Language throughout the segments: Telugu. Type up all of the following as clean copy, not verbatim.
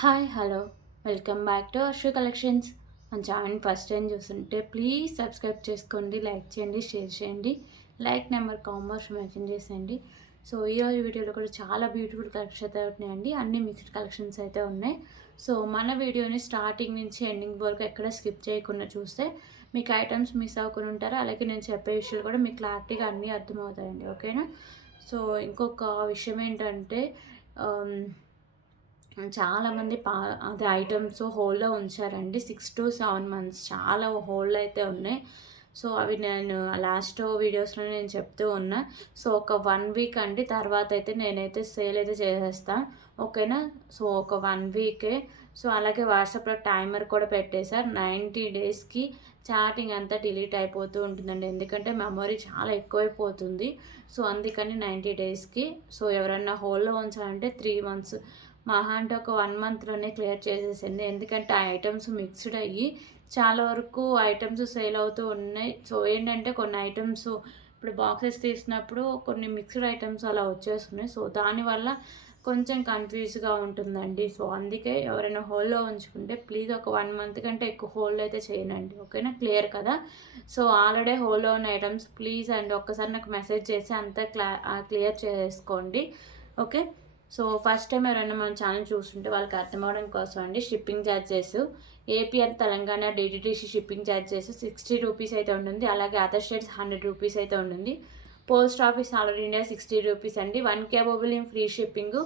Hi hello welcome back to Arshu collections. మన ఛానల్ ఫస్ట్ టైం చూస్తుంటే ప్లీజ్ సబ్స్క్రైబ్ చేసుకోండి, లైక్ చేయండి, షేర్ చేయండి. లైక్ నెంబర్ కాంబోస్ మెన్షన్ చేసేయండి. సో ఈరోజు వీడియోలో కూడా చాలా బ్యూటిఫుల్ కలెక్షన్స్ అయితే ఉన్నాయండి. అన్ని మిక్స్డ్ కలెక్షన్స్ అయితే ఉన్నాయి. సో మన వీడియోని స్టార్టింగ్ నుంచి ఎండింగ్ వరకు ఎక్కడ స్కిప్ చేయకుండా చూస్తే మీకు ఐటమ్స్ మిస్ అవ్వకుండా ఉంటారు. అలాగే నేను చెప్పే విషయాలు కూడా మీకు క్లారిటీగా అన్నీ అర్థమవుతాయండి. ఓకేనా? సో ఇంకొక విషయం ఏంటంటే చాలామంది అదే ఐటమ్స్ హోల్డ్‌లో ఉంచారండి. 6-7 మంత్స్ చాలా హోల్డ్‌లో అయితే ఉన్నాయి. సో అవి నేను లాస్ట్ వీడియోస్‌లో నేను చెప్తూ ఉన్నా. సో ఒక 1 వీక్ అండి. తర్వాత అయితే నేనైతే సేల్ అయితే చేసేస్తా. ఓకేనా? సో ఒక 1 వీకే. సో అలాగే వాట్సాప్‌లో టైమర్ కూడా పెట్టేసా. 90 డేస్‌కి చాటింగ్ అంతా డిలీట్ అయిపోతూ ఉంటుందండి. ఎందుకంటే మెమరీ చాలా ఎక్కువైపోతుంది. సో అందుకని 90 డేస్‌కి. సో ఎవరన్నా హోల్డ్‌లో ఉంచాలంటే 3 మంత్స్ మహా అంటే ఒక 1 మంత్‌లోనే క్లియర్ చేసేసింది. ఎందుకంటే ఆ ఐటెమ్స్ మిక్స్డ్ అయ్యి చాలా వరకు ఐటెమ్స్ సేల్ అవుతూ ఉన్నాయి. సో ఏంటంటే కొన్ని ఐటెమ్స్ ఇప్పుడు బాక్సెస్ తీసినప్పుడు కొన్ని మిక్స్డ్ ఐటెమ్స్ అలా వచ్చేస్తున్నాయి. సో దానివల్ల కొంచెం కన్‌ఫ్యూజ్‌గా ఉంటుందండి. సో అందుకే ఎవరైనా హోల్డ్‌లో ఉంచుకుంటే ప్లీజ్ ఒక 1 మంత్ కంటే ఎక్కువ హోల్డ్ అయితే చేయనండి. ఓకేనా? క్లియర్ కదా? సో ఆల్రెడీ హోల్డ్‌లో ఉన్న ఐటెమ్స్ ప్లీజ్ అండి ఒక్కసారి నాకు మెసేజ్ చేసి అంతా క్లియర్ చేసుకోండి. ఓకే. సో ఫస్ట్ టైం ఎవరైనా మన ఛానల్ చూస్తుంటే వాళ్ళకి అర్థం అవ్వడం కోసం అండి, shipping charges AP and Telangana DTDC shipping charges 60 rupees అయితే ఉంటుంది. అలాగే అదర్ స్టేట్స్ 100 రూపీస్ అయితే ఉంటుంది. Post office all over India 60 rupees అండి. 1 కేబుల్ ఇన్ ఫ్రీ షిప్పింగ్.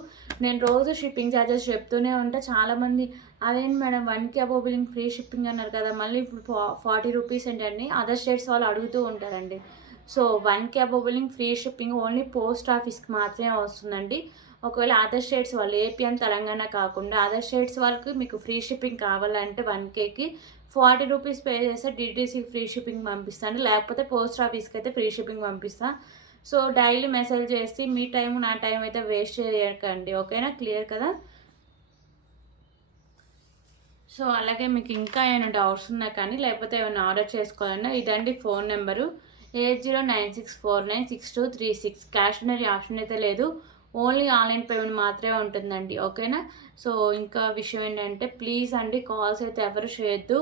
నేను రోజు షిప్పింగ్ ఛార్జెస్ చెప్తూనే ఉంటే చాలామంది అదేంటి madam 1 cable in free shipping అన్నారు కదా, మళ్ళీ ఇప్పుడు 40 రూపీస్ ఏంటండి అదర్ స్టేట్స్ వాళ్ళు అడుగుతూ ఉంటారండి. So 1 cable in free shipping only post ఆఫీస్కి మాత్రమే వస్తుందండి. ఒకవేళ అదర్ స్టేట్స్ వాళ్ళు ఏపీ అండ్ తెలంగాణ కాకుండా అదర్ స్టేట్స్ వాళ్ళకి మీకు ఫ్రీ షిప్పింగ్ కావాలంటే 1Kకి 40 రూపీస్ పే చేస్తే డిటీసీకి ఫ్రీ షిప్పింగ్ పంపిస్తాను. లేకపోతే పోస్ట్ ఆఫీస్కి అయితే ఫ్రీ షిప్పింగ్ పంపిస్తాను. సో డైలీ మెసేజ్ చేసి మీ టైం నా టైం అయితే వేస్ట్ చేయకండి. ఓకేనా? క్లియర్ కదా? సో అలాగే మీకు ఇంకా ఏమైనా డౌట్స్ ఉన్నా కానీ లేకపోతే ఏమైనా ఆర్డర్ చేసుకోవాలన్నా ఇదండి phone number 8096496236. Cash on option అయితే లేదు. ఓన్లీ ఆన్లైన్ పేమెంట్ మాత్రమే ఉంటుందండి. ఓకేనా? సో ఇంకా విషయం ఏంటంటే ప్లీజ్ అండి కాల్స్ అయితే ఎవరు చేయొద్దు.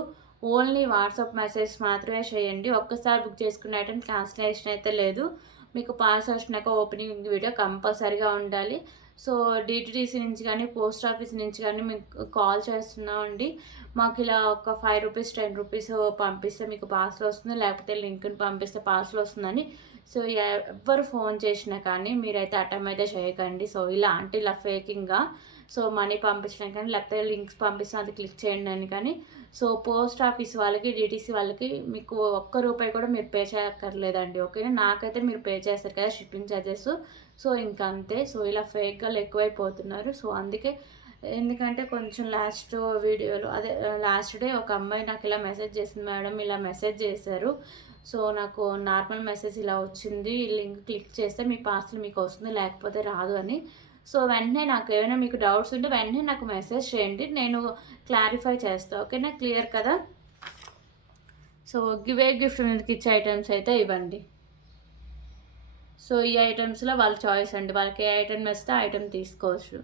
ఓన్లీ వాట్సాప్ మెసేజ్ మాత్రమే చేయండి. ఒక్కసారి బుక్ చేసుకున్న ఐటెం క్యాన్సిలేషన్ అయితే లేదు. మీకు పార్సల్ వచ్చినాక ఓపెనింగ్ వీడియో కంపల్సరీగా ఉండాలి. సో డిటిడిసి నుంచి కానీ పోస్ట్ ఆఫీస్ నుంచి కానీ మీకు కాల్ చేస్తున్నామండి. మాకు ఇలా ఒక 5 రూపీస్ 10 రూపీస్ పంపిస్తే మీకు పార్సల్ వస్తుంది, లేకపోతే లింక్ని పంపిస్తే పార్సల్ వస్తుందని. సో ఎవ్వరు ఫోన్ చేసినా కానీ మీరైతే అటెంప్ట్ అయితే చేయకండి. సో ఇలా ఫేకింగ్గా సో మనీ పంపించడం కానీ లేకపోతే లింక్స్ పంపిస్తే అది క్లిక్ చేయండి అని కానీ. సో పోస్ట్ ఆఫీస్ వాళ్ళకి డిటీసీ వాళ్ళకి మీకు ఒక్క రూపాయి కూడా మీరు పే చేయక్కర్లేదండి. ఓకేనా? నాకైతే మీరు పే చేస్తారు కదా షిప్పింగ్ ఛార్జెస్. సో ఇంకా అంతే. సో ఇలా ఫేక్గా ఎక్కువైపోతున్నారు. సో అందుకే ఎందుకంటే కొంచెం లాస్ట్ వీడియోలో అదే లాస్ట్ డే ఒక అమ్మాయి నాకు ఇలా మెసేజ్ చేసింది, మేడం ఇలా మెసేజ్ చేశారు. సో నాకు నార్మల్ మెసేజ్ ఇలా వచ్చింది, లింక్ క్లిక్ చేస్తే మీ పార్సల్ మీకు వస్తుంది లేకపోతే రాదు అని. సో వెంటనే నాకు ఏమైనా మీకు డౌట్స్ ఉంటే వెంటనే నాకు మెసేజ్ చేయండి, నేను క్లారిఫై చేస్తాను. ఓకేనా? క్లియర్ కదా? సో గిఫ్ట్ మీదకి ఇచ్చే ఐటమ్స్ అయితే ఇవ్వండి. సో ఈ ఐటమ్స్లో వాళ్ళ చాయిస్ అండి, వాళ్ళకి ఏ ఐటమ్ నచ్చితే ఆ ఐటమ్ తీసుకోవచ్చు.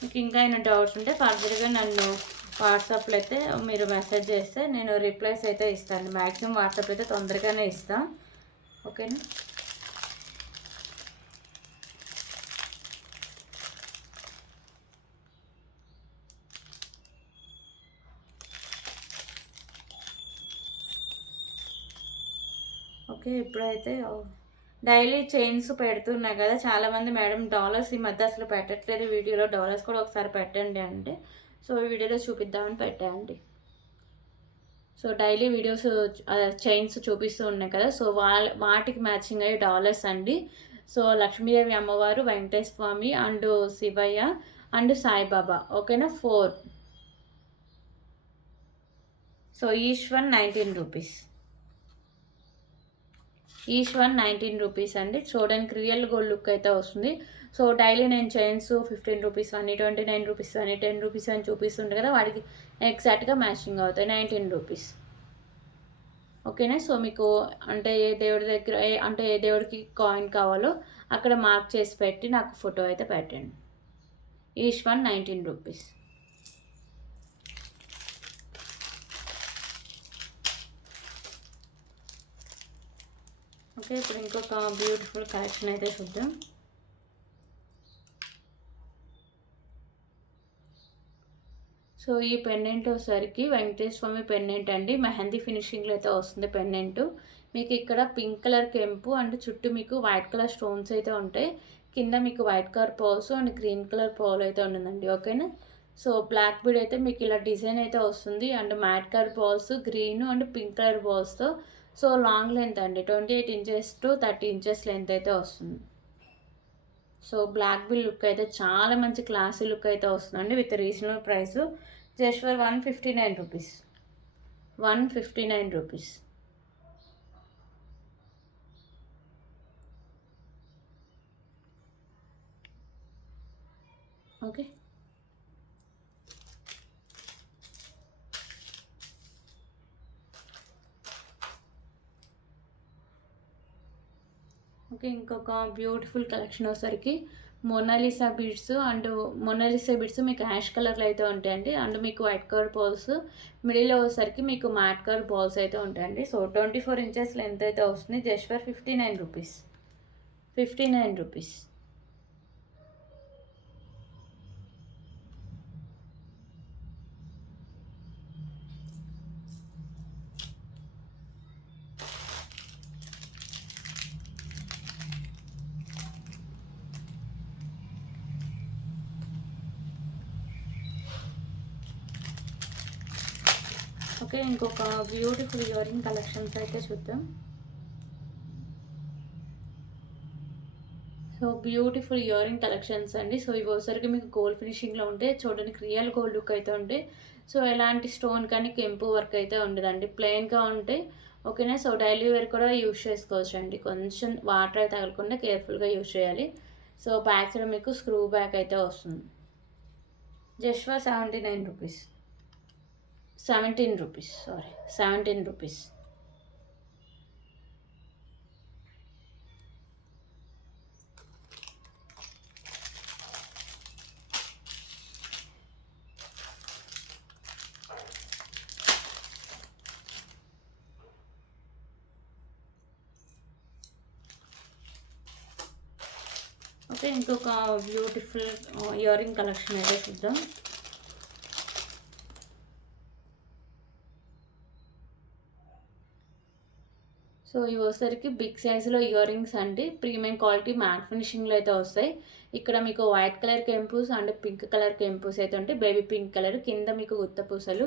మీకు ఇంకా ఏమైనా డౌట్స్ ఉంటే ఫర్దర్గా నన్ను వాట్సాప్లో అయితే మీరు మెసేజ్ చేస్తే నేను రిప్లైస్ అయితే ఇస్తాను. మ్యాక్సిమం వాట్సాప్ అయితే తొందరగానే ఇస్తాను. ఓకేనా? ఓకే. ఇప్పుడైతే డైలీ చైన్స్ పెడుతున్నాయి కదా చాలామంది, మేడం డాలర్స్ ఈ మధ్య అసలు పెట్టట్లేదు వీడియోలో, డాలర్స్ కూడా ఒకసారి పెట్టండి అంటే సో వీడియోలో చూపిద్దామని పెట్టండి. సో డైలీ వీడియోస్ చైన్స్ చూపిస్తూ ఉన్నాయి కదా, సో వాటికి మ్యాచింగ్ అయ్యే డాలర్స్ అండి. సో లక్ష్మీదేవి అమ్మవారు, వెంకటేశ్వర స్వామి అండ్ శివయ్య అండ్ సాయిబాబా. ఓకేనా? 4. So each one 19 rupees. Each one 19 rupees అండి. చూడడానికి రియల్ గోల్డ్ లుక్ అయితే వస్తుంది. సో డైలీ నేను చైన్స్ 15 రూపీస్ అని, 29 రూపీస్ అని, 10 రూపీస్ అని చూపిస్తుంటే కదా, వాటికి ఎగ్జాక్ట్గా మ్యాచింగ్ అవుతాయి 19 రూపీస్. ఓకేనా? సో మీకు అంటే ఏ దేవుడి దగ్గర అంటే ఏ దేవుడికి కాయిన్ కావాలో అక్కడ మార్క్ చేసి పెట్టి నాకు ఫోటో అయితే పెట్టండి. Each one 19 rupees. ఓకే, ఇప్పుడు ఇంకొక బ్యూటిఫుల్ కలెక్షన్ అయితే చూద్దాం. సో ఈ పెండెంట్ వచ్చేసరికి వెంకటేశ్వర స్వామి పెండెంట్ అండి. మెహందీ ఫినిషింగ్లో అయితే వస్తుంది పెండెంట్. మీకు ఇక్కడ పింక్ కలర్ కెంపు అండ్ చుట్టూ మీకు వైట్ కలర్ స్టోన్స్ అయితే ఉంటాయి. కింద మీకు white colour pearls and green colour pearl అయితే ఉంటుందండి. ఓకేనా. సో బ్లాక్ బీడ్ అయితే మీకు ఇలా డిజైన్ అయితే వస్తుంది and matte colour balls, green and pink colour బాల్స్తో. సో లాంగ్ లెంత్ అండి, 28 ఇంచెస్ టు 30 ఇంచెస్ లెంత్ అయితే వస్తుంది. సో బ్లాక్ బిల్ లుక్ అయితే చాలా మంచి క్లాసీ లుక్ అయితే వస్తుందండి with reasonable price. Just for 159 rupees. 159 rupees. Okay, okay ఇంకొక బ్యూటిఫుల్ కలెక్షన్ వచ్చేసరికి Mona Lisa beads and Mona Lisa beads మీకు యాష్ కలర్లో అయితే ఉంటాయండి అండ్ మీకు వైట్ కలర్ బాల్స్, మిడిల్లో వచ్చేసరికి మీకు మ్యాట్ కలర్ బాల్స్ అయితే ఉంటాయండి. సో 24 ఇంచెస్ లెంత్ అయితే వస్తుంది. Just for 59 rupees. 59 rupees. Okay, ఇంకొక బ్యూటిఫుల్ ఇయర్ రింగ్ కలెక్షన్స్ అయితే చూద్దాం. So beautiful ear ring collections అండి. సో ఇవి ఒకసారికి మీకు గోల్డ్ ఫినిషింగ్లో ఉంటే చూడడానికి రియల్ గోల్డ్ లుక్ అయితే ఉంటే. సో ఎలాంటి స్టోన్ కానీ కెంపు వర్క్ అయితే ఉండదండి, ప్లెయిన్గా ఉంటే. ఓకేనా. సో డైలీ వేర్ కూడా యూజ్ చేసుకోవచ్చు అండి. కొంచెం వాటర్ అయితే తగలకుండా కేర్ఫుల్గా యూజ్ చేయాలి. సో బ్యాక్ సైడ్ మీకు స్క్రూ బ్యాక్ అయితే వస్తుంది. Just for 79 rupees. 17 rupees, sorry 17 rupees. Okay, ఇంకొక బ్యూటిఫుల్ ఇయర్ రింగ్ కలెక్షన్ అయితే చూద్దాం. సో ఇవి వచ్చేసరికి బిగ్ సైజులో ఇయర్ రింగ్స్ అండి. ప్రీమియం క్వాలిటీ మ్యాట్ ఫినిషింగ్లో అయితే వస్తాయి. ఇక్కడ మీకు వైట్ కలర్ కెంపూస్ అండ్ పింక్ కలర్ కెంపూస్ అయితే ఉంటాయి. బేబీ పింక్ కలర్ కింద మీకు గుత్త పూసలు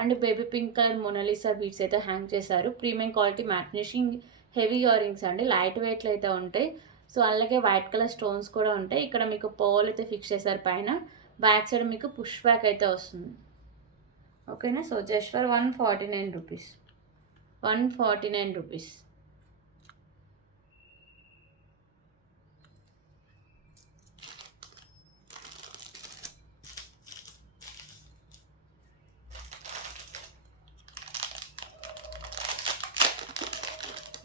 and baby pink colour Mona Lisa beads అయితే హ్యాంగ్ చేశారు. Premium quality matte finishing heavy year rings అండి. లైట్ వెయిట్లో అయితే ఉంటాయి. సో అలాగే వైట్ కలర్ స్టోన్స్ కూడా ఉంటాయి. ఇక్కడ మీకు పోల్ అయితే ఫిక్స్ చేశారు పైన. బ్యాక్ సైడ్ మీకు పుష్ బ్యాక్ అయితే వస్తుంది. ఓకేనా. So just for 149 rupees. 149 rupees.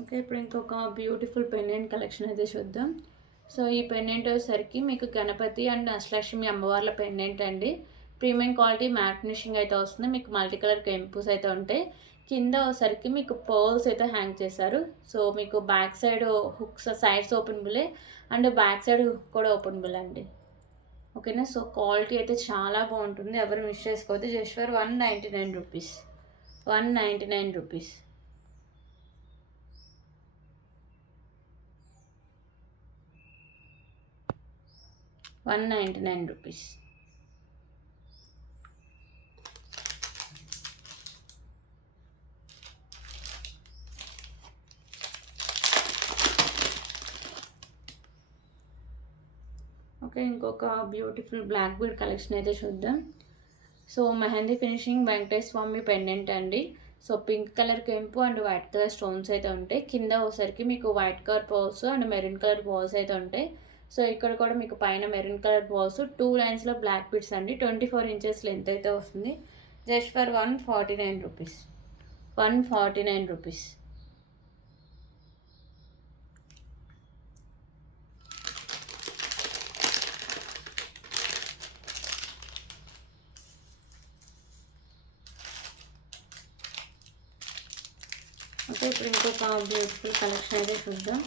Okay, ఇప్పుడు ఇంకొక బ్యూటిఫుల్ పెండెంట్ కలెక్షన్ అయితే చూద్దాం. సో ఈ పెండెంట్ వచ్చేసరికి మీకు గణపతి అండ్ అష్టలక్ష్మి అమ్మవార్ల పెండెంట్ అండి. ప్రీమియం క్వాలిటీ మ్యాట్ ఫినిషింగ్ అయితే వస్తుంది. మీకు మల్టీ కలర్ కెంపుస్ అయితే ఉంటాయి. కింద వచ్చేసరికి మీకు పర్ల్స్ అయితే హ్యాంగ్ చేశారు. సో మీకు బ్యాక్ సైడ్ హుక్స్ సైడ్స్ ఓపెనబులే అండ్ బ్యాక్ సైడ్ హుక్ కూడా ఓపెనబుల్ అండి. ఓకేనా. సో క్వాలిటీ అయితే చాలా బాగుంటుంది, ఎవరు మిస్ చేసుకోవద్దు. Just for 199 rupees. 199 rupees. 199 rupees. Okay, ఇంకొక బ్యూటిఫుల్ బ్లాక్ బీడ్ కలెక్షన్ అయితే చూద్దాం. సో మెహందీ ఫినిషింగ్ వెంకటేశ్వర స్వామి పెండెంట్ అండి. సో పింక్ కలర్ కెంపు అండ్ వైట్ కలర్ స్టోన్స్ అయితే ఉంటాయి. కింద ఒకసారికి మీకు white colour balls and maroon colour balls అయితే ఉంటాయి. సో ఇక్కడ కూడా మీకు పైన మెరూన్ కలర్ బాల్స్ 2 లైన్స్లో బ్లాక్ బీడ్స్ అండి. 24 ఇంచెస్ లెంత్ అయితే వస్తుంది. Just for 149 rupees. 149 rupees. Okay, ఇప్పుడు ఇంకొక బ్యూటిఫుల్ కలెక్షన్ అయితే చూద్దాం.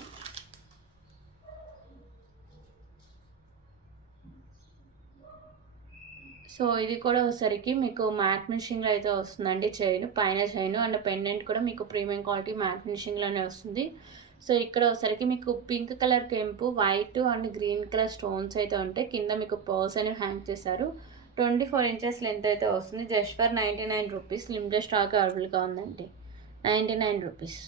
సో ఇది కూడా ఒకసారికి మీకు మ్యాట్ ఫినిషింగ్లో అయితే వస్తుందండి. చైన్ పైన చైన్ అండ్ పెండెంట్ కూడా మీకు ప్రీమియం క్వాలిటీ మ్యాట్ ఫినిషింగ్లోనే వస్తుంది. సో ఇక్కడ ఒకసారికి మీకు పింక్ కలర్ కెంపు, white and green colour stones అయితే ఉంటాయి. కింద మీకు పర్స్ అని హ్యాంగ్ చేశారు. 24 ఇంచెస్ లెంత్ అయితే వస్తుంది. Just for 99 rupees. Limited stock అవైలబుల్గా ఉందండి. 99 రూపీస్.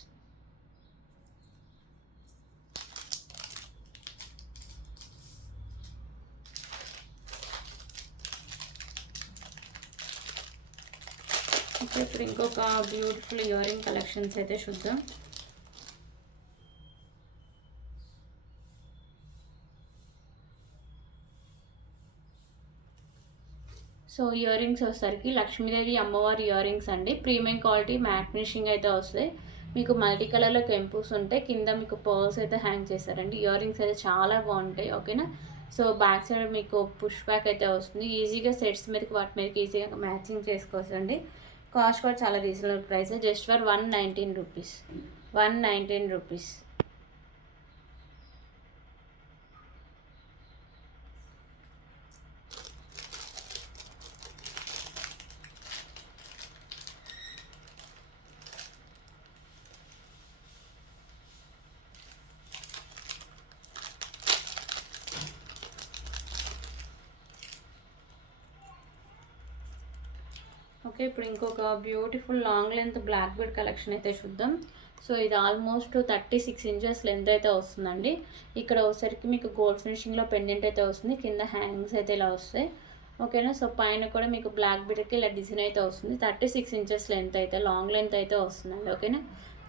ఓకే, ఇప్పుడు ఇంకొక బ్యూటిఫుల్ ఇయర్ రింగ్ కలెక్షన్స్ అయితే చూద్దాం. సో ఇయర్ రింగ్స్ వచ్చేసరికి లక్ష్మీదేవి అమ్మవారి ఇయర్ రింగ్స్ అండి. ప్రీమియం క్వాలిటీ మ్యాట్ ఫినిషింగ్ అయితే వస్తాయి. మీకు మల్టీ కలర్లో కెంపుస్ ఉంటాయి. కింద మీకు పర్ల్స్ అయితే హ్యాంగ్ చేశారండి. ఇయర్ రింగ్స్ అయితే చాలా బాగుంటాయి. ఓకేనా. సో బ్యాక్ సైడ్ మీకు పుష్ బ్యాక్ అయితే వస్తుంది. ఈజీగా సెట్స్ మీదకి వాటి మీదకి ఈజీగా మ్యాచింగ్ చేసుకోవచ్చు అండి. కాస్ట్ కూడా చాలా reasonable price. Just for 119 rupees. 119 rupees. Okay, ఇప్పుడు ఇంకొక beautiful long length black bead collection అయితే చూద్దాం. సో ఇది ఆల్మోస్ట్ 36 ఇంచెస్ లెంత్ అయితే వస్తుందండి. ఇక్కడ ఒకసారికి మీకు గోల్డ్ ఫినిషింగ్లో పెండెంట్ అయితే వస్తుంది. కింద హ్యాంగింగ్స్ అయితే ఇలా వస్తాయి. ఓకేనా. సో పైన కూడా మీకు బ్లాక్ బీడ్కి ఇలా డిజైన్ అయితే వస్తుంది. 36 ఇంచెస్ లెంత్ అయితే లాంగ్ లెంత్ అయితే వస్తుందండి. ఓకేనా.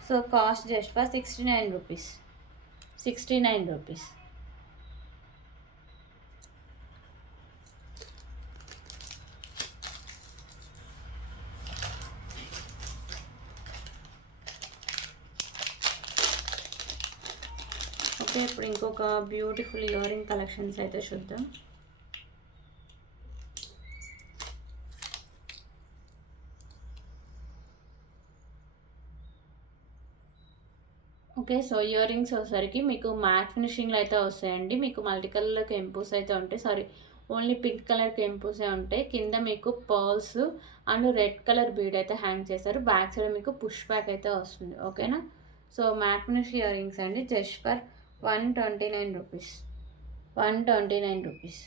So cost just for 69 rupees. 69 rupees. Okay, ఇప్పుడు ఇంకొక బ్యూటిఫుల్ ఇయర్ రింగ్ కలెక్షన్స్ అయితే చూద్దాం. ఓకే, సో ఇయర్ రింగ్స్ వచ్చేసరికి మీకు మ్యాట్ ఫినిషింగ్లో అయితే వస్తాయండి. మీకు మల్టీ కలర్ కెంపుస్ అయితే ఉంటాయి. సారీ, ఓన్లీ పింక్ కలర్ కెంపుసే ఉంటాయి. కింద మీకు pearls and red colour bead అయితే హ్యాంగ్ చేశారు. బ్యాక్ సైడ్ మీకు పుష్ బ్యాక్ అయితే వస్తుంది. ఓకేనా. So matte finish ear rings అండి. Just for 129 rupees. 129 rupees.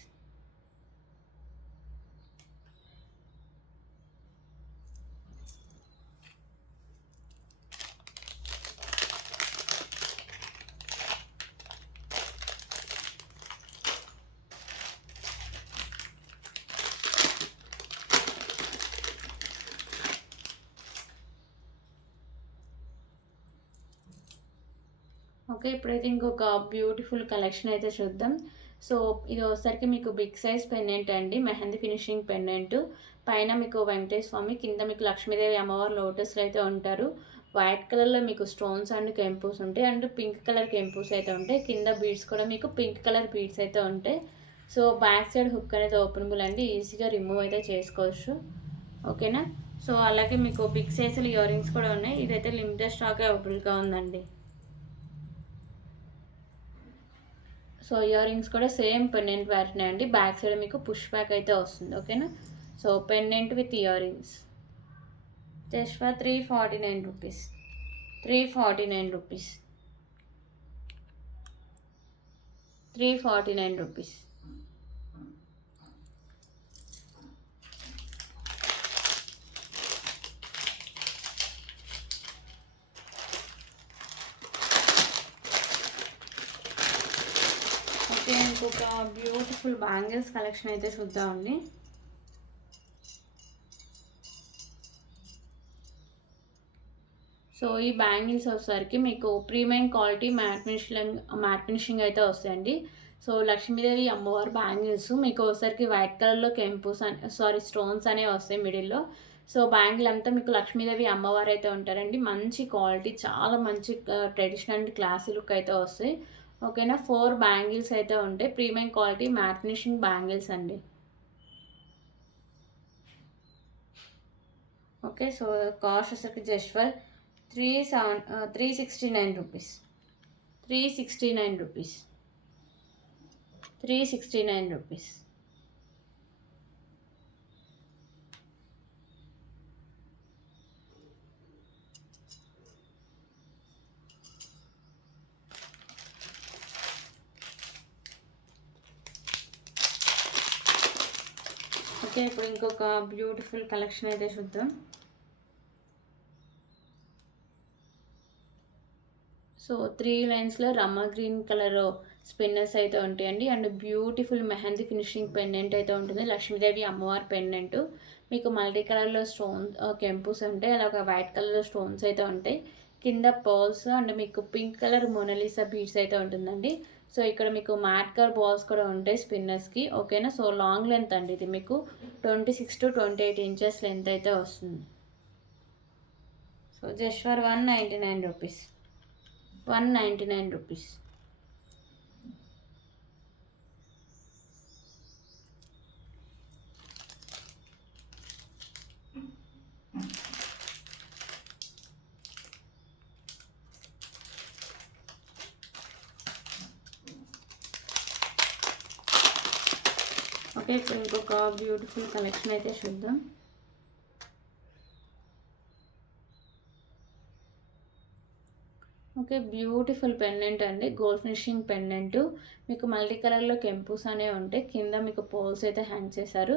Okay, ఇప్పుడైతే ఇంకొక బ్యూటిఫుల్ కలెక్షన్ అయితే చూద్దాం. సో ఇది వచ్చేసరికి మీకు బిగ్ సైజ్ పెండెంట్ అండి. Mehndi finishing pendant. పైన మీకు వెంకటేశ్వర స్వామి, కింద మీకు లక్ష్మీదేవి అమ్మవారు లోటస్లో అయితే ఉంటారు. వైట్ కలర్లో మీకు స్టోన్స్ అండ్ కెంపుస్ ఉంటాయి. అండ్ పింక్ కలర్ కెంపుస్ అయితే ఉంటాయి. కింద బీడ్స్ కూడా మీకు పింక్ కలర్ బీడ్స్ అయితే ఉంటాయి. సో బ్యాక్ సైడ్ హుక్ అనేది ఓపెనబుల్ అండి. ఈజీగా రిమూవ్ అయితే చేసుకోవచ్చు. ఓకేనా. సో అలాగే మీకు బిగ్ సైజులు ఇయర్ రింగ్స్ కూడా ఉన్నాయి. ఇదైతే లిమిటెడ్ స్టాక్ అవైలబుల్గా ఉందండి. సో ఇయర్ రింగ్స్ కూడా సేమ్ పెండెంట్ ప్యాటర్న్ అండి. బ్యాక్ సైడ్ మీకు పుష్ బ్యాక్ అయితే వస్తుంది. ఓకేనా. So pendant with ear rings just for 349 rupees. 349 rupees. 349 rupees. Okay, ఇంకొక బ్యూటిఫుల్ బ్యాంగిల్స్ కలెక్షన్ అయితే చూద్దామండి. సో ఈ బ్యాంగిల్స్ వచ్చేసరికి మీకు ప్రీమియం క్వాలిటీ మ్యాట్ ఫినిషింగ్ అయితే వస్తాయండి. సో లక్ష్మీదేవి అమ్మవారి బ్యాంగిల్స్ మీకు ఒకసారికి వైట్ కలర్లో కెంపుస్ స్టోన్స్ అనేవి వస్తాయి మిడిల్లో. సో బ్యాంగిల్ అంతా మీకు లక్ష్మీదేవి అమ్మవారు అయితే ఉంటారండి. మంచి క్వాలిటీ, చాలా మంచి ట్రెడిషనల్ అండ్ క్లాసీ లుక్ అయితే వస్తాయి. ఓకేనా. 4 బ్యాంగిల్స్ అయితే ఉంటాయి. Premium quality matte finishing bangles అండి. ఓకే, సో కాస్ట్ వచ్చేసరికి just for 369 rupees. 369 rupees. 369 rupees. Okay, ఇప్పుడు ఇంకొక బ్యూటిఫుల్ కలెక్షన్ అయితే చూద్దాం. సో 3 లైన్స్లో రమ్మా గ్రీన్ కలర్ స్పిన్నర్స్ అయితే ఉంటాయండి. And beautiful mehndi finishing pendant అయితే ఉంటుంది. లక్ష్మీదేవి అమ్మవారి పెండెంట్. మీకు మల్టీ కలర్లో స్టోన్స్ కెంపుస్ ఉంటాయి, అలాగే వైట్ కలర్లో స్టోన్స్ అయితే ఉంటాయి. కింద పర్ల్స్ అండ్ మీకు పింక్ కలర్ మొనాలిసా బీడ్స్ అయితే ఉంటుందండి. సో ఇక్కడ మీకు మ్యాట్ కలర్ బాల్స్ కూడా ఉంటాయి స్పిన్నర్స్కి. ఓకేనా. సో లాంగ్ లెంత్ అండి ఇది. మీకు 26 to 28 ఇంచెస్ లెంత్ అయితే వస్తుంది. So just for 199 rupees. 199 rupees. Okay, ఇప్పుడు ఇంకొక బ్యూటిఫుల్ కలెక్షన్ అయితే చూద్దాం. ఓకే, బ్యూటిఫుల్ పెండెంట్ అండి. Gold finishing pendant. మీకు మల్టీ కలర్లో కెంపుస్ అనేవి ఉంటాయి. కింద మీకు పోల్స్ అయితే హ్యాంగ్ చేశారు.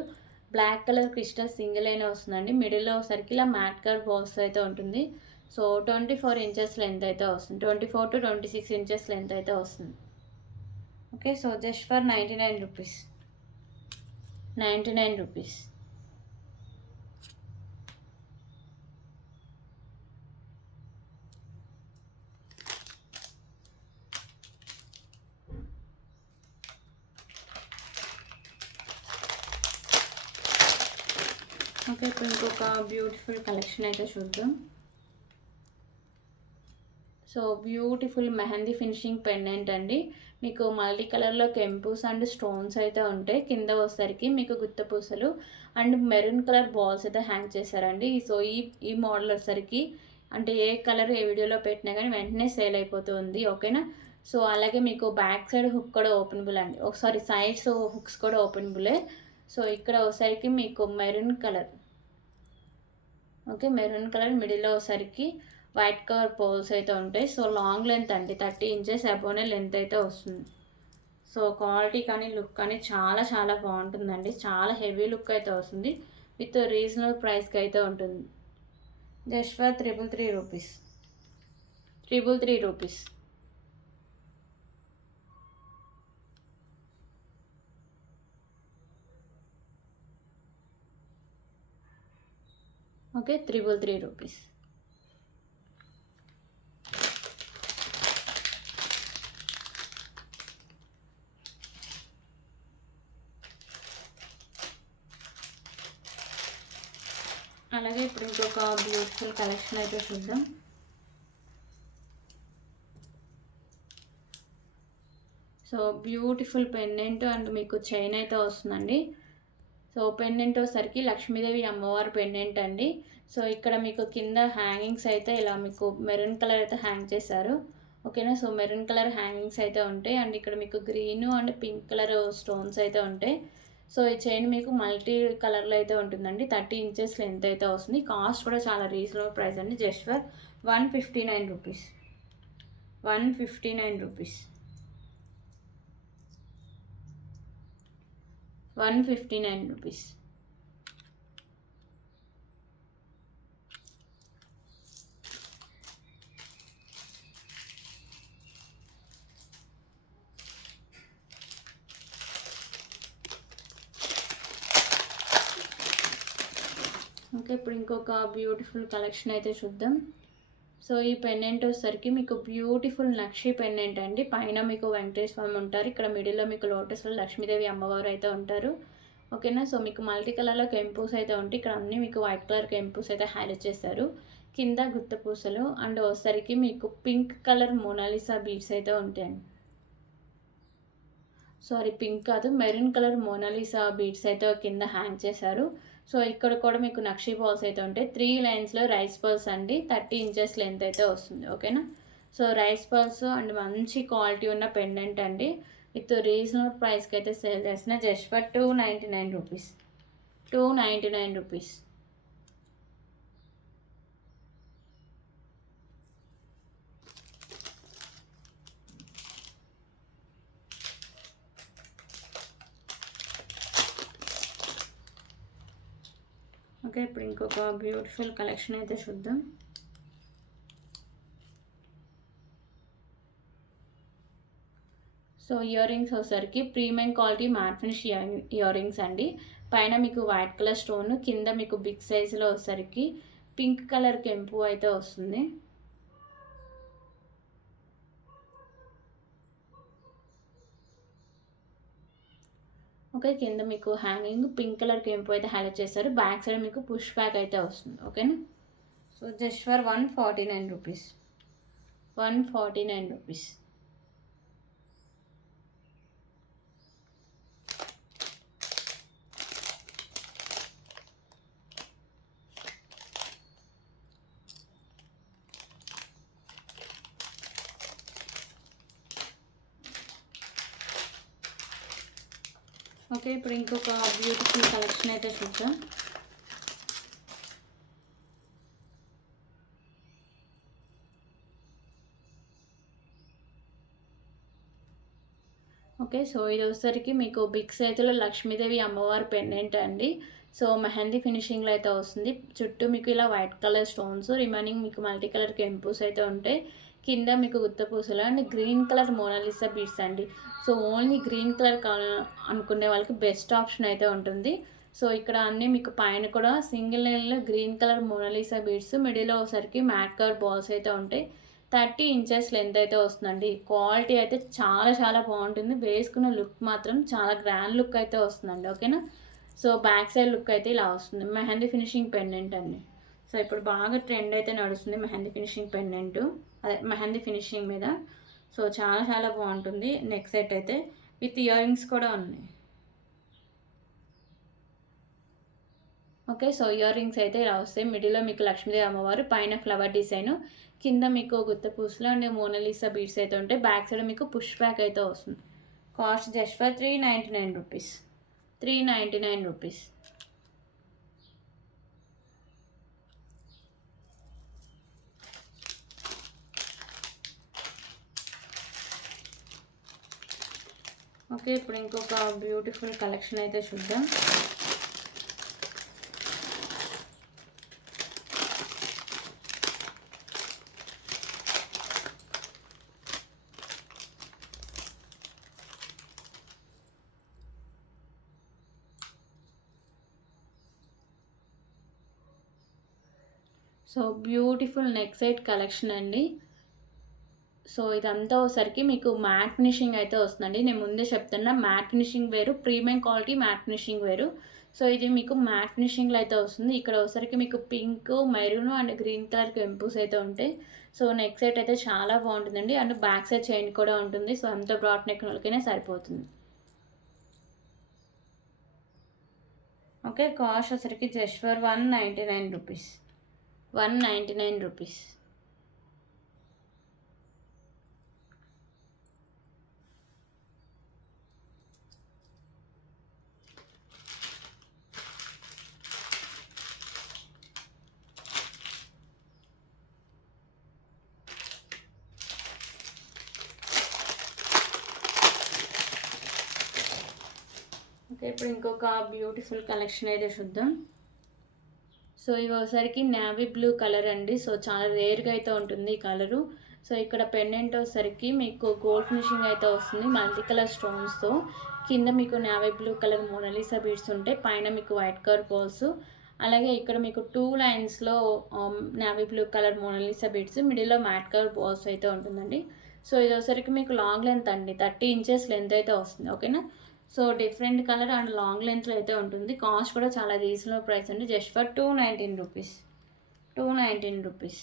బ్లాక్ కలర్ క్రిస్టల్ సింగిల్ అయినా వస్తుందండి. మిడిల్లో సర్కిల్ ఇలా మ్యాట్ కలర్ బాల్స్ అయితే ఉంటుంది. సో 24 ఇంచెస్ లెంత్ అయితే వస్తుంది. 24 to 26 ఇంచెస్ లెంత్ అయితే వస్తుంది. Okay, so just for 99 rupees. 99 rupees. Okay, ఇప్పుడు ఇంకొక బ్యూటిఫుల్ కలెక్షన్ అయితే చూద్దాం. So beautiful mehndi finishing pendant అండి. మీకు మల్టీ కలర్లో కెంపుస్ అండ్ స్టోన్స్ అయితే ఉంటాయి. కింద వచ్చేసరికి మీకు గుత్తపూసలు అండ్ మెరూన్ కలర్ బాల్స్ అయితే హ్యాంగ్ చేశారండి. సో ఈ మోడల్ వచ్చేసరికి అంటే ఏ కలర్ ఏ వీడియోలో పెట్టినా కానీ వెంటనే సేల్ అయిపోతుంది. ఓకేనా. సో అలాగే మీకు బ్యాక్ సైడ్ హుక్ కూడా ఓపెనబుల్ అండి. ఒకసారి సైడ్స్ హుక్స్ కూడా ఓపెనబులే. సో ఇక్కడ వచ్చేసరికి మీకు maroon colour. Okay, maroon colour మిడిల్లో వచ్చేసరికి వైట్ కలర్ పోల్స్ అయితే ఉంటాయి. సో లాంగ్ లెంత్ అండి. 30 ఇంచెస్ అబోనే లెంత్ అయితే వస్తుంది. సో క్వాలిటీ కానీ లుక్ కానీ చాలా చాలా బాగుంటుందండి. చాలా హెవీ లుక్ అయితే వస్తుంది. విత్ రీజనబుల్ ప్రైస్కి అయితే ఉంటుంది. Just for 333 rupees. 333 rupees. Okay, 333 rupees. అలాగే ఇప్పుడు ఇంకొక బ్యూటిఫుల్ కలెక్షన్ అయితే చూద్దాం. సో బ్యూటిఫుల్ పెండెంట్ అండ్ మీకు చైన్ అయితే వస్తుందండి. సో పెండెంట్ వచ్చేసరికి లక్ష్మీదేవి అమ్మవారి పెండెంట్ అండి. సో ఇక్కడ మీకు కింద హ్యాంగింగ్స్ అయితే ఇలా మీకు మెరూన్ కలర్ అయితే హ్యాంగ్ చేశారు. ఓకేనా. సో మెరూన్ కలర్ హ్యాంగింగ్స్ అయితే ఉంటాయి. అండ్ ఇక్కడ మీకు green and pink colour stones అయితే ఉంటాయి. సో ఈ చైన్ మీకు మల్టీ కలర్లో అయితే ఉంటుందండి. 30 ఇంచెస్ లెంత్ అయితే వస్తుంది. కాస్ట్ కూడా చాలా రీజనబుల్ ప్రైస్ అండి. Just for 159 rupees. 159 rupees. 159 rupees. Okay, ఇప్పుడు ఇంకొక బ్యూటిఫుల్ కలెక్షన్ అయితే చూద్దాం. సో ఈ పెండెంట్ వచ్చేసరికి మీకు బ్యూటిఫుల్ నక్షి పెండెంట్ అండి. పైన మీకు వెంకటేశ్వర స్వామి ఉంటారు. ఇక్కడ మిడిల్లో మీకు లోటస్లో లక్ష్మీదేవి అమ్మవారు అయితే ఉంటారు. ఓకేనా. సో మీకు మల్టీ కలర్లో కెంపూస్ అయితే ఉంటాయి. ఇక్కడ అన్నీ మీకు వైట్ కలర్ కెంపూస్ అయితే హైలైట్ చేస్తారు. కింద గుత్తపూసలు అండ్ వచ్చేసరికి మీకు పింక్ కలర్ మొనాలిసా బీడ్స్ అయితే ఉంటాయండి. సారీ, పింక్ కాదు, మెరూన్ కలర్ మొనాలిసా బీడ్స్ అయితే కింద హ్యాంగ్ చేశారు. సో ఇక్కడ కూడా మీకు నక్షీ బాల్స్ అయితే ఉంటాయి. 3 లైన్స్లో రైస్ పర్ల్స్ అండి. 30 ఇంచెస్ లెంత్ అయితే వస్తుంది. ఓకేనా. సో రైస్ పర్ల్స్ అండ్ మంచి క్వాలిటీ ఉన్న పెండెంట్ అండి. విత్ రీజనబుల్ ప్రైస్కి అయితే సేల్ చేసిన just for 299 rupees. 299 rupees. Okay, ఇప్పుడు ఇంకొక బ్యూటిఫుల్ కలెక్షన్ అయితే చూద్దాం. సో ఇయర్ రింగ్స్ వచ్చేసరికి premium quality mat finish ear rings అండి. పైన మీకు వైట్ కలర్ స్టోన్, కింద మీకు బిగ్ సైజులో వచ్చేసరికి పింక్ కలర్ కెంపు అయితే వస్తుంది. ఓకే, కింద మీకు హ్యాంగింగ్ పింక్ కలర్ కెంపు అయితే హైలైట్ చేస్తారు. బ్యాక్ సైడ్ మీకు పుష్ బ్యాక్ అయితే వస్తుంది. ఓకేనా. So just for 149 rupees. 149 rupees. Okay, ఇప్పుడు ఇంకొక బ్యూటిఫుల్ కలెక్షన్ అయితే చూద్దాం. ఓకే, సో ఇది వచ్చేసరికి మీకు బిగ్ సైజులో లక్ష్మీదేవి అమ్మవారి పెండెంట్ అండి. సో మెహందీ ఫినిషింగ్లో అయితే వస్తుంది. చుట్టూ మీకు ఇలా వైట్ కలర్ స్టోన్స్, రిమైనింగ్ మీకు మల్టీ కలర్ కెంపుస్ అయితే ఉంటాయి. కింద మీకు గుత్త పూసలు and green colour Mona Lisa beads అండి. సో ఓన్లీ గ్రీన్ కలర్ అనుకునే వాళ్ళకి బెస్ట్ ఆప్షన్ అయితే ఉంటుంది. సో ఇక్కడ అన్నీ మీకు పైన కూడా సింగిల్ లైన్లో గ్రీన్ కలర్ మోనాలిసా బీడ్స్, మిడిల్లో ఒకసారికి మ్యాట్ కలర్ బాల్స్ అయితే ఉంటాయి. 30 ఇంచెస్ లెంత్ అయితే వస్తుందండి. క్వాలిటీ అయితే చాలా చాలా బాగుంటుంది. వేసుకున్న లుక్ మాత్రం చాలా గ్రాండ్ లుక్ అయితే వస్తుందండి. ఓకేనా. సో బ్యాక్ సైడ్ లుక్ అయితే ఇలా వస్తుంది. మెహందీ ఫినిషింగ్ పెండెంట్ అండి. సో ఇప్పుడు బాగా ట్రెండ్ అయితే నడుస్తుంది మెహందీ ఫినిషింగ్ పెండెంట్, అదే మెహందీ ఫినిషింగ్ మీద. సో చాలా చాలా బాగుంటుంది. నెక్ సెట్ అయితే విత్ ఇయర్ రింగ్స్ కూడా ఉన్నాయి. ఓకే, సో ఇయర్ రింగ్స్ అయితే ఇలా వస్తాయి. మిడిల్లో మీకు లక్ష్మీదేవి అమ్మవారు, పైన ఫ్లవర్ డిజైన్, కింద మీకు గుత్త పూసలు అండ్ మోనాలిసా బీడ్స్ అయితే ఉంటాయి. బ్యాక్ సైడ్ మీకు పుష్ బ్యాక్ అయితే వస్తుంది. Cost just for 399 rupees. 399 rupees. Okay, ఇప్పుడు ఇంకొక బ్యూటిఫుల్ కలెక్షన్ అయితే చూద్దాం. So beautiful neck set collection అండి. సో ఇదంతా ఒకసారికి మీకు మ్యాట్ ఫినిషింగ్ అయితే వస్తుందండి. నేను ముందే చెప్తున్నా, మ్యాట్ ఫినిషింగ్ వేరు, ప్రీమియం క్వాలిటీ మ్యాట్ ఫినిషింగ్ వేరు. సో ఇది మీకు మ్యాట్ ఫినిషింగ్లో అయితే వస్తుంది. ఇక్కడ ఒకసారికి మీకు pink, maroon and green colour కెంపుస్ అయితే ఉంటాయి. సో నెక్ సెట్ అయితే చాలా బాగుంటుందండి. అండ్ బ్యాక్ సైడ్ చైన్ కూడా ఉంటుంది. సో అంత బ్రాడ్ నెక్ వాళ్ళకైనా సరిపోతుంది. ఓకే, కాస్ట్ వచ్చరికి just for 199 rupees. 199 rupees. Okay, ఇప్పుడు ఇంకొక బ్యూటిఫుల్ కలెక్షన్ అయితే చూద్దాం. సో ఇవి ఒకసారికి నేవీ బ్లూ కలర్ అండి. సో చాలా రేర్గా అయితే ఉంటుంది ఈ కలరు. సో ఇక్కడ పెండెంట్ వచ్చేసరికి మీకు గోల్డ్ ఫినిషింగ్ అయితే వస్తుంది మల్టీ కలర్ స్టోన్స్తో. కింద మీకు navy blue colour Mona Lisa beads ఉంటాయి. పైన మీకు వైట్ కలర్ బాల్స్, అలాగే ఇక్కడ మీకు 2 లైన్స్లో navy blue colour Mona Lisa beads, మిడిల్లో మ్యాట్ కలర్ బాల్స్ అయితే ఉంటుందండి. సో ఇది వచ్చేసరికి మీకు లాంగ్ లెంత్ అండి. 30 ఇంచెస్ లెంత్ అయితే వస్తుంది. ఓకేనా. So different colour and long లెంత్లో అయితే ఉంటుంది. కాస్ట్ కూడా చాలా రీజనబుల్ ప్రైస్ అండి. Just for 219 rupees. 219 rupees.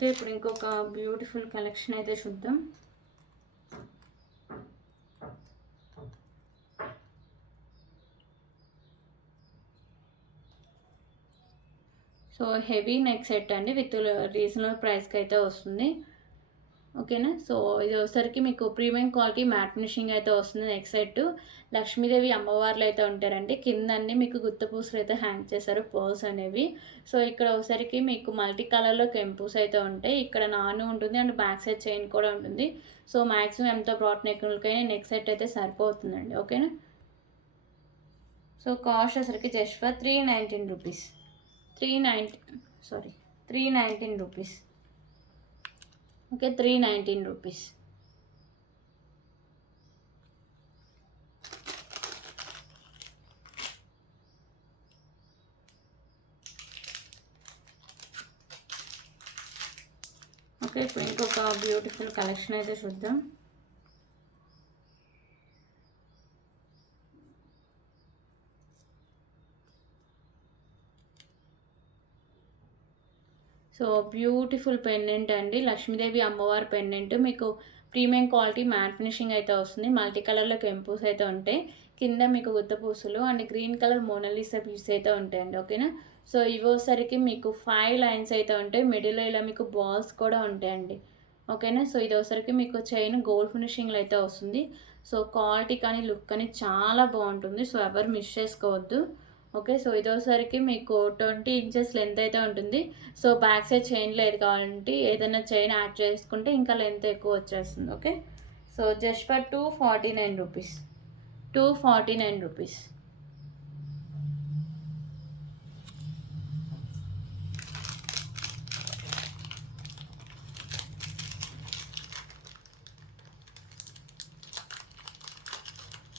Okay, ఇప్పుడు ఇంకొక బ్యూటిఫుల్ కలెక్షన్ అయితే చూద్దాం. సో హెవీ నెక్ సెట్ అండి, విత్ రీజనబుల్ ప్రైస్కి అయితే వస్తుంది. ఓకేనా. సో ఇది వచ్చేసరికి మీకు ప్రీమియం క్వాలిటీ మ్యాట్ ఫినిషింగ్ అయితే వస్తుంది. నెక్ సెట్ లక్ష్మీదేవి అమ్మవార్లు అయితే ఉంటారండి. కింద అన్ని మీకు గుత్త పూసలు అయితే హ్యాంగ్ చేశారు, పర్ల్స్ అనేవి. సో ఇక్కడ ఒకసారికి మీకు మల్టీ కలర్లో కెంపూస్ అయితే ఉంటాయి. ఇక్కడ నాను ఉంటుంది అండ్ బ్యాక్ సైడ్ చైన్ కూడా ఉంటుంది. సో మ్యాక్సిమం ఎంత బ్రాడ్ నెక్లకైనా నెక్ సెట్ అయితే సరిపోతుందండి. ఓకేనా. సో కాస్ట్ వచ్చరికి just for 319 rupees. 319 rupees. Okay, 319 rupees. Okay, ఇప్పుడు ఇంకొక బ్యూటిఫుల్ కలెక్షన్ అయితే చూద్దాం. సో బ్యూటిఫుల్ పెండెంట్ అండి, లక్ష్మీదేవి అమ్మవారి పెండెంట్. మీకు ప్రీమియం క్వాలిటీ మ్యాట్ ఫినిషింగ్ అయితే వస్తుంది. మల్టీ కలర్లో కెంపూస్ అయితే ఉంటాయి. కింద మీకు గుత్త పూసలు and green colour Mona Lisa piece అయితే ఉంటాయండి. ఓకేనా. సో ఇవోసరికి మీకు 5 లైన్స్ అయితే ఉంటాయి. మిడిల్లో ఇలా మీకు బాల్స్ కూడా ఉంటాయండి. ఓకేనా. సో ఇది ఒకసారికి మీకు చైన్ గోల్డ్ ఫినిషింగ్లో అయితే వస్తుంది. సో క్వాలిటీ కానీ లుక్ కానీ చాలా బాగుంటుంది. సో ఎవరు మిస్ చేసుకోవద్దు. ఓకే. సో ఇదోసరికి మీకు 20 ఇంచెస్ లెంత్ అయితే ఉంటుంది. సో బ్యాక్ సైడ్ చైన్ లేదు కావాలంటే ఏదైనా చైన్ యాడ్ చేసుకుంటే ఇంకా లెంత్ ఎక్కువ వచ్చేస్తుంది. Okay. So just for 249 rupees. 249 rupees.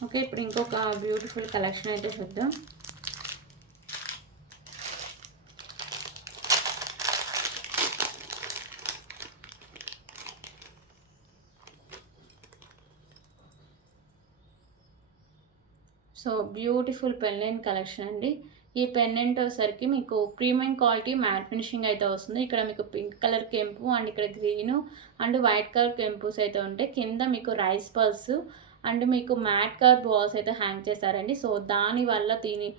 Okay, ఇప్పుడు ఇంకొక బ్యూటిఫుల్ కలెక్షన్ అయితే చూద్దాం. సో బ్యూటిఫుల్ పెండెంట్ కలెక్షన్ అండి. ఈ పెండెంట్ వచ్చేసరికి మీకు ప్రీమియం క్వాలిటీ మ్యాట్ ఫినిషింగ్ అయితే వస్తుంది. ఇక్కడ మీకు పింక్ కలర్ కెంపు అండ్ ఇక్కడ గ్రీను అండ్ వైట్ కలర్ కెంపుస్ అయితే ఉంటాయి. కింద మీకు రైస్ పల్స్ అండ్ మీకు మ్యాట్ కలర్ బాల్స్ అయితే హ్యాంగ్ చేశారండి. సో దానివల్ల దీని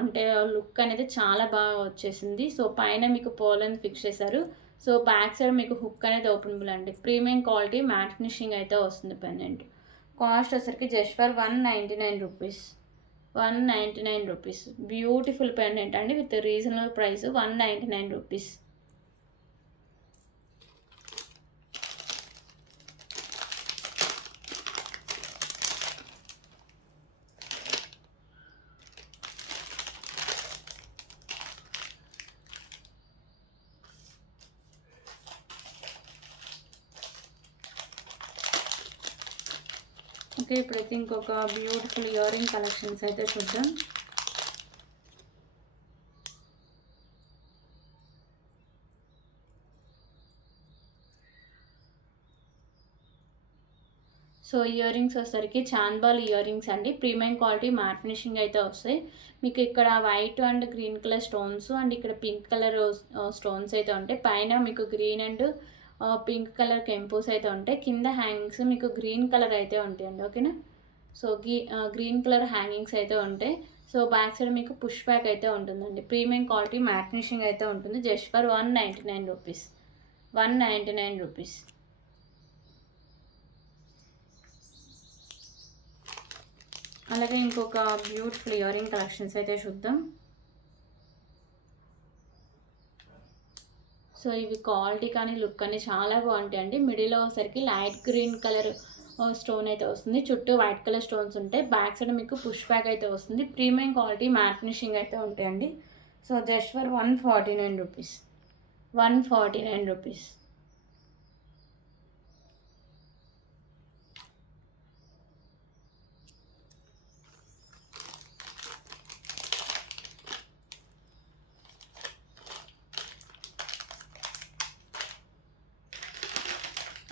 అంటే లుక్ అనేది చాలా బాగా వచ్చేసింది. సో పైన మీకు పోల్ ఫిక్స్ చేశారు. సో బ్యాక్ సైడ్ మీకు హుక్ అనేది ఓపెనబుల్ అండి. ప్రీమియం క్వాలిటీ మ్యాట్ ఫినిషింగ్ అయితే వస్తుంది పెండెంట్. కాస్ట్ వచ్చరికి just for 199 rupees. 199 rupees. Beautiful pendant అండి, with reasonable price 199 rupees. Okay, ఇప్పుడైతే ఇంకొక బ్యూటిఫుల్ ఇయర్ రింగ్ కలెక్షన్స్ అయితే చూద్దాం. సో ఇయర్ రింగ్స్ వచ్చేసరికి చాంద్బాల్ ఇయర్ రింగ్స్ అండి. ప్రీమియం క్వాలిటీ మ్యాట్ ఫినిషింగ్ అయితే వస్తాయి. మీకు ఇక్కడ white and green colour stones and ఇక్కడ పింక్ కలర్ స్టోన్స్ అయితే ఉంటాయి. పైన మీకు గ్రీన్ అండ్ పింక్ కలర్ కెంపూస్ అయితే ఉంటాయి. కింద హ్యాంగింగ్స్ మీకు గ్రీన్ కలర్ అయితే ఉంటాయండి. ఓకేనా. సో గ్రీన్ కలర్ హ్యాంగింగ్స్ అయితే ఉంటాయి. సో బ్యాక్ సైడ్ మీకు పుష్ బ్యాక్ అయితే ఉంటుందండి. ప్రీమియం క్వాలిటీ మ్యాట్ ఫినిషింగ్ అయితే ఉంటుంది. Just for 199 rupees. 199 రూపీస్. అలాగే ఇంకొక బ్యూటిఫుల్ ఇయర్ రింగ్ కలెక్షన్స్ అయితే చూద్దాం. సో ఇవి క్వాలిటీ కానీ లుక్ కానీ చాలా బాగుంటాయండి. మిడిల్లో వచ్చేసరికి లైట్ గ్రీన్ కలర్ స్టోన్ అయితే వస్తుంది. చుట్టూ వైట్ కలర్ స్టోన్స్ ఉంటాయి. బ్యాక్ సైడ్ మీకు పుష్ బ్యాక్ అయితే వస్తుంది. ప్రీమియం క్వాలిటీ మ్యాట్ ఫినిషింగ్ అయితే ఉంటాయండి. So just for 149 rupees. 149 rupees.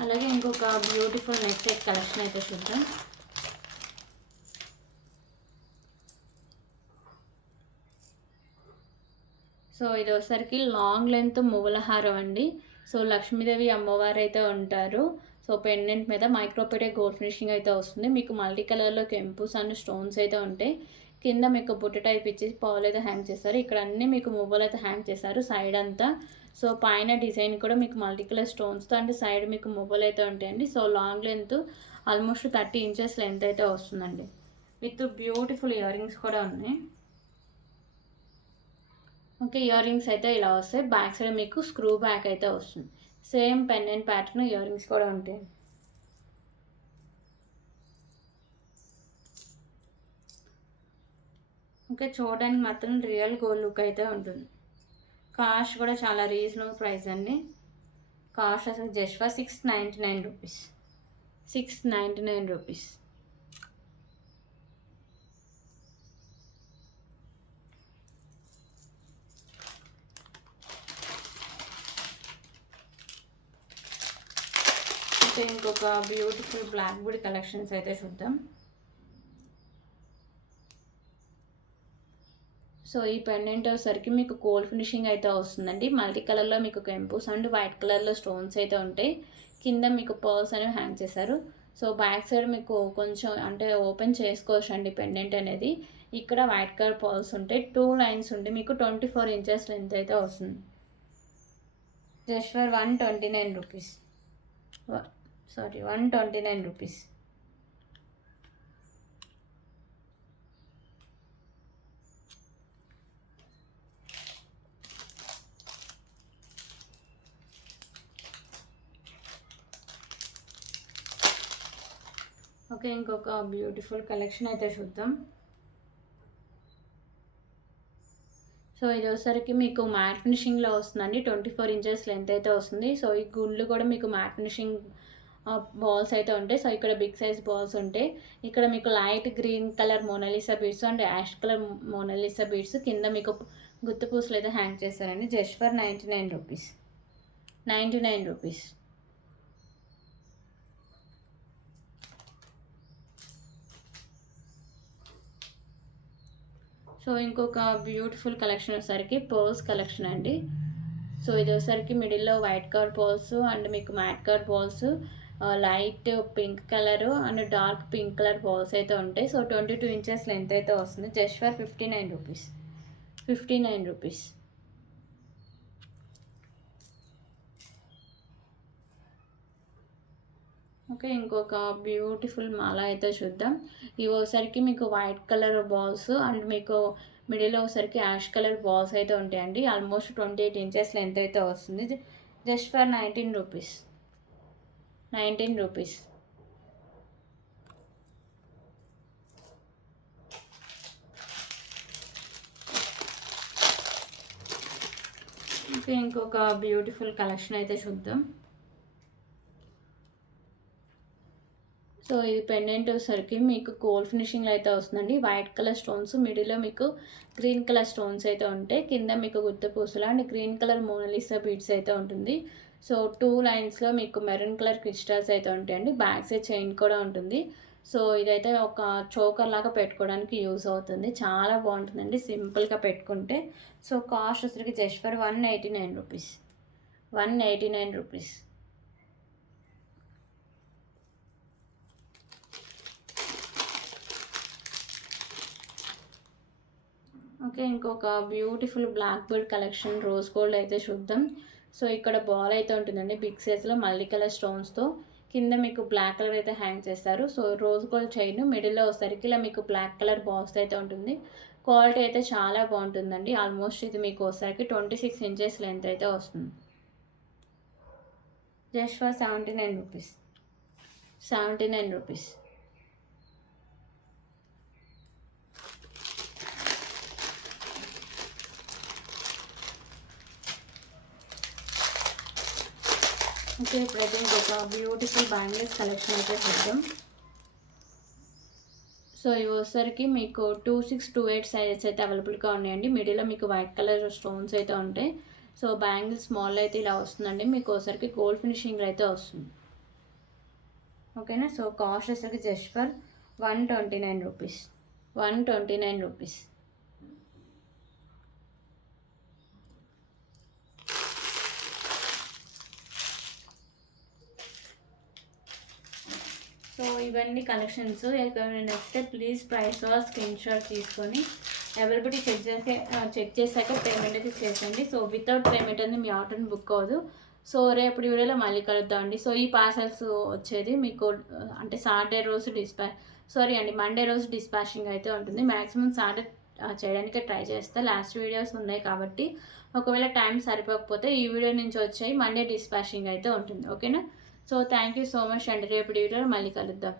అలాగే ఇంకొక బ్యూటిఫుల్ నెక్ సెట్ కలెక్షన్ అయితే చూద్దాం. సో ఇది వచ్చేసరికి లాంగ్ లెంత్ మువ్వల హారం అండి. సో లక్ష్మీదేవి అమ్మవారు అయితే ఉంటారు. సో పెండెంట్ మీద మైక్రోపేటే గోల్డ్ ఫినిషింగ్ అయితే వస్తుంది. మీకు మల్టీ కలర్లో కెంపుస్ అండ్ స్టోన్స్ అయితే ఉంటాయి. కింద మీకు బుట్ట టైప్ ఇచ్చేసి పర్ల్ అయితే హ్యాంగ్ చేస్తారు. ఇక్కడ అన్నీ మీకు మువ్వలు అయితే హ్యాంగ్ చేస్తారు సైడ్ అంతా. సో పైన డిజైన్ కూడా మీకు మల్టీ కలర్ స్టోన్స్తో అంటే సైడ్ మీకు మువ్వలు అయితే ఉంటాయండి. So long length almost 30 inches length అయితే వస్తుందండి. విత్ బ్యూటిఫుల్ ఇయర్ రింగ్స్ కూడా ఉన్నాయి. ఓకే, ఇయర్ రింగ్స్ అయితే ఇలా వస్తాయి. బ్యాక్ సైడ్ మీకు స్క్రూ బ్యాక్ అయితే వస్తుంది. Same pendant pattern ear rings కూడా ఉంటాయి. ఓకే, చూడడానికి మాత్రం రియల్ గోల్డ్ లుక్ అయితే ఉంటుంది. కాస్ట్ కూడా చాలా రీజనబుల్ ప్రైస్ అండి. కాస్ట్ అసలు జస్ట్ ఫర్ 699 రూపీస్. 699 రూపీస్. అయితే ఇంకొక బ్యూటిఫుల్ బ్లాక్ బుడ్ కలెక్షన్స్ అయితే చూద్దాం. సో ఈ పెండెంట్ వచ్చేసరికి మీకు గోల్డ్ ఫినిషింగ్ అయితే వస్తుందండి. మల్టీ కలర్లో మీకు కెంపుస్ అండ్ వైట్ కలర్లో స్టోన్స్ అయితే ఉంటాయి. కింద మీకు పర్ల్స్ అనేవి హ్యాంగ్ చేశారు. సో బ్యాక్ సైడ్ మీకు కొంచెం అంటే ఓపెన్ చేసుకోవచ్చు అండి పెండెంట్ అనేది. ఇక్కడ వైట్ కలర్ పర్ల్స్ ఉంటాయి. 2 లైన్స్ ఉంటాయి. మీకు 24 ఇంచెస్ లెంత్ అయితే వస్తుంది. Just for 129 rupees. 129 rupees. Okay, ఇంకొక బ్యూటిఫుల్ కలెక్షన్ అయితే చూద్దాం. సో ఇది వచ్చేసరికి మీకు మ్యాట్ ఫినిషింగ్లో వస్తుందండి. 24 ఇంచెస్ లెంత్ అయితే వస్తుంది. సో ఈ గుండ్లు కూడా మీకు మ్యాట్ ఫినిషింగ్ బాల్స్ అయితే ఉంటాయి. సో ఇక్కడ బిగ్ సైజ్ బాల్స్ ఉంటాయి. ఇక్కడ మీకు light green colour Mona Lisa beads and ash colour Mona Lisa beads కింద మీకు గుత్తి పూసలు అయితే హ్యాంగ్ చేస్తారండి. Just for 99 rupees. 99 rupees. So ఇంకొక బ్యూటిఫుల్ కలెక్షన్ వచ్చేసరికి పర్ల్స్ కలెక్షన్ అండి. సో ఇది వచ్చేసరికి మిడిల్లో వైట్ కలర్ పర్ల్స్ అండ్ మీకు matte colour balls, light pink colour and dark pink colour balls అయితే ఉంటాయి. సో 22 ఇంచెస్ లెంత్ అయితే వస్తుంది. Just for 59 rupees. 59 rupees. Okay, ఇంకొక బ్యూటిఫుల్ మాల అయితే చూద్దాం. ఇవి ఒకసారికి మీకు వైట్ కలర్ బాల్స్ అండ్ మీకు మిడిల్ ఒకసారికి యాష్ కలర్ బాల్స్ అయితే ఉంటాయండి. ఆల్మోస్ట్ 28 ఇంచెస్ లెంత్ అయితే వస్తుంది. Just for 19 rupees. 19 rupees. Okay, ఇంకొక బ్యూటిఫుల్ కలెక్షన్ అయితే చూద్దాం. సో ఇది పెండెంట్ వచ్చేసరికి మీకు గోల్డ్ ఫినిషింగ్లో అయితే వస్తుందండి. వైట్ కలర్ స్టోన్స్, మిడిల్లో మీకు గ్రీన్ కలర్ స్టోన్స్ అయితే ఉంటాయి. కింద మీకు గుత్త పూసలు and green colour Mona Lisa beads అయితే ఉంటుంది. సో 2 లైన్స్లో మీకు మెరూన్ కలర్ క్రిస్టల్స్ అయితే ఉంటాయండి. బ్యాక్ సైడ్ చైన్ కూడా ఉంటుంది. సో ఇదైతే ఒక చోకర్ లాగా పెట్టుకోవడానికి యూస్ అవుతుంది. చాలా బాగుంటుందండి సింపుల్గా పెట్టుకుంటే. సో కాస్ట్ వచ్చరికి just for 189 rupees. 189 rupees. Okay, ఇంకొక beautiful black bird collection rose gold అయితే చూద్దాం. సో ఇక్కడ బాల్ అయితే ఉంటుందండి బిగ్ సైజ్లో మల్టీ కలర్ స్టోన్స్తో. కింద మీకు బ్లాక్ కలర్ అయితే హ్యాంగ్ చేస్తారు. సో రోజ్ గోల్డ్ చైన్ మిడిల్లో వచ్చేసరికి ఇలా మీకు బ్లాక్ కలర్ బాల్స్ అయితే ఉంటుంది. క్వాలిటీ అయితే చాలా బాగుంటుందండి. ఆల్మోస్ట్ ఇది మీకు వచ్చేసరికి 26 ఇంచెస్ లెంత్ అయితే వస్తుంది. Just for 79 rupees. 79 rupees. Okay, ఇప్పుడైతే ఇంకొక బ్యూటిఫుల్ బ్యాంగిల్స్ కలెక్షన్ అయితే చూద్దాం. సో ఇవి వచ్చేసరికి మీకు 2628 సైజెస్ అయితే అవైలబుల్గా ఉన్నాయండి. మిడిల్లో మీకు వైట్ కలర్ స్టోన్స్ అయితే ఉంటాయి. సో బ్యాంగిల్స్ స్మాల్ అయితే ఇలా వస్తుందండి. మీకు ఒకసారికి గోల్డ్ ఫినిషింగ్ అయితే వస్తుంది. ఓకేనా. సో కాస్ట్ వచ్చేసరికి just for 129 rupees. 129 rupees. So ఇవన్నీ కలెక్షన్స్. ఎవరైనా నచ్చితే ప్లీజ్ ప్రైస్ స్క్రీన్ షాట్ తీసుకొని అవైలబిలిటీ చెక్ చేశాక పేమెంట్ అయితే చేసేయండి. సో వితౌట్ పేమెంట్ అనేది మీ ఆర్డర్ని బుక్ అవ్వదు. సో రేపటి వీడియోలో మళ్ళీ కలుద్దామండి. సో ఈ పార్సల్స్ వచ్చేది మీకు అంటే సాటర్డే రోజు మండే రోజు డిస్పాచింగ్ అయితే ఉంటుంది. మ్యాక్సిమం సాటర్డే చేయడానికే ట్రై చేస్తా. లాస్ట్ వీడియోస్ ఉన్నాయి కాబట్టి ఒకవేళ టైం సరిపోకపోతే ఈ వీడియో నుంచి వచ్చాయి మండే డిస్పాచింగ్ అయితే ఉంటుంది. ఓకేనా? So thank you so much అండి. రేపటి వీడియోలో మళ్ళీ కలుద్దాం.